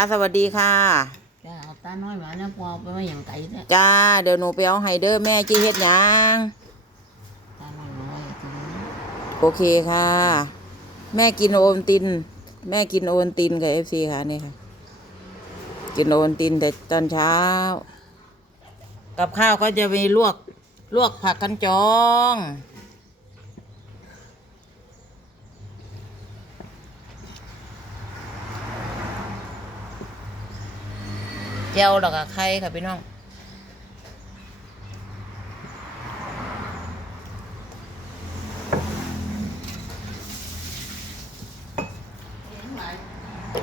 คะสวัสดีค่ะจ้าเอาตาน้อยมานะพอเอาไปไว้อย่างไก่เนี่ยจ้าเดี๋ยวหนูไปเอาไฮเดอร์แม่จีเฮ็ดหยังตาน้อยน้อยทีนี้โอเคค่ะ แม่กินโอวัลติน แม่กินโอวัลตินกับเอฟซีค่ะนี่ค่ะ กินโอวัลตินแต่ตอนเช้า กับข้าวก็จะมีลวกลวกผักกันจอง เจียวดอกกับไข่ค่ะพี่น้อง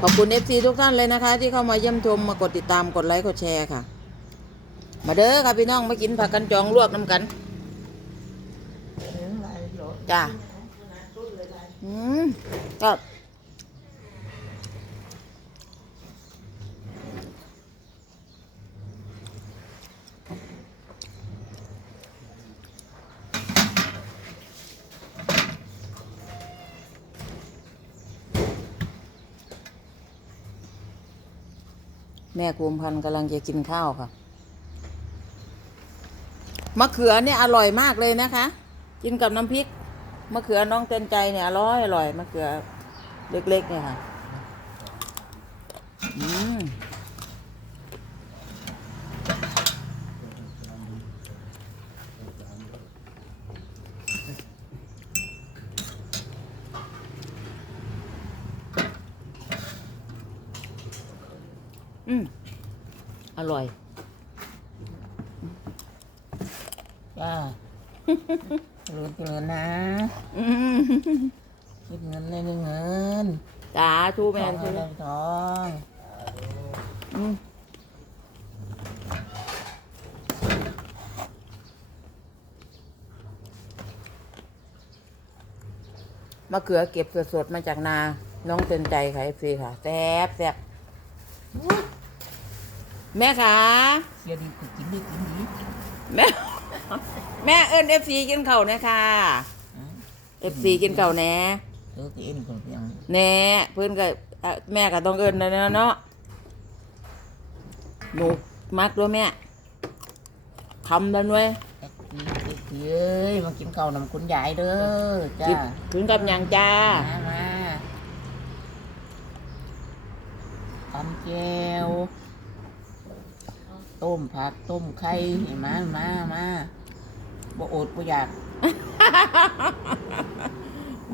ขอบคุณเอฟซีทุกท่านเลยนะคะ ที่เข้ามาเยี่ยมชมมากดติดตามกดไลค์กดแชร์ค่ะ มาเด้อค่ะพี่น้องมากินผักกันจองลวกน้ำกันจ้าอืมก็ แม่ภูมพันธ์กำลังจะกินข้าวค่ะ มะเขือเนี่ยอร่อยมากเลยนะคะ กินกับน้ำพริก มะเขือน้องเต้นใจเนี่ยอร่อยอร่อยมะเขือเล็กๆเนี่ยค่ะ อืม อืมอร่อยจ้าเจริญเจริญนะอืมคิดเงินได้เงินจ้าชูทแมองนชูได้ทองอืมมะเขือเก็บสดๆมาจากนา น้องเต็นใจค่ะเอฟซีค่ะแซ่บแซ่บ แม่คะเสียดีกูกินได้กินดีแม่แม่เอิญเอฟซีกินเข่าวนะคะเอฟซีกินเข่าวแหน่เธอก็เอ็นคนเพียงแหน่เพื่อนก็เอ่อแม่ก็ต้องเอิญนะเนาะหนูมักด้วยแม่คำแล้วด้วยแอ๊กปีแอ๊กปีเอ้ยมากินข้าวนำคุณยายเด้อจ้าถึงกับหยังจ้ามามาตำแก้ว ต้มผักต้มไข่มามามาบ่อดบ่อยาก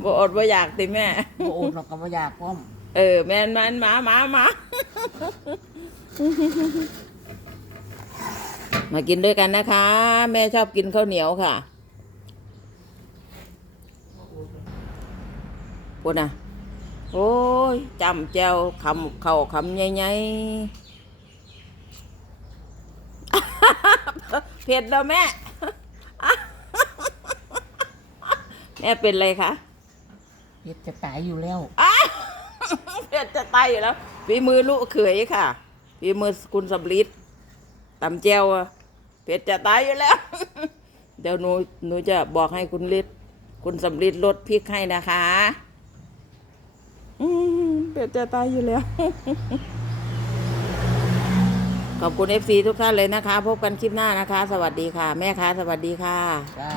บ่อดบ่อยากติแม่บ่อดเราก็บ่อยากพร้อมเออ แม่นแม่นหมาหมาหมามากินด้วยกันนะคะ แม่ชอบกินข้าวเหนียวค่ะปวดนะโอ้ยจำแจวคำเข่าคำใหญ่ๆ เผ็ดแล้วแม่ แม่เป็นไรคะเฮ็ดจะตายอยู่แล้วเผ็ดจะตายอยู่แล้วฝีมือลูกเขยค่ะฝีมือคุณสำลิดตำแจวอะเผ็ดจะตายอยู่แล้ว เดี๋ยวหนูหนูจะบอกให้คุณลิดคุณสำลิดลดพริกให้นะคะ อืมเผ็ดจะตายอยู่แล้ว ขอบคุณเอฟซีทุกท่านเลยนะคะ พบกันคลิปหน้านะคะ สวัสดีค่ะ แม่ค้าสวัสดีค่ะ จ้า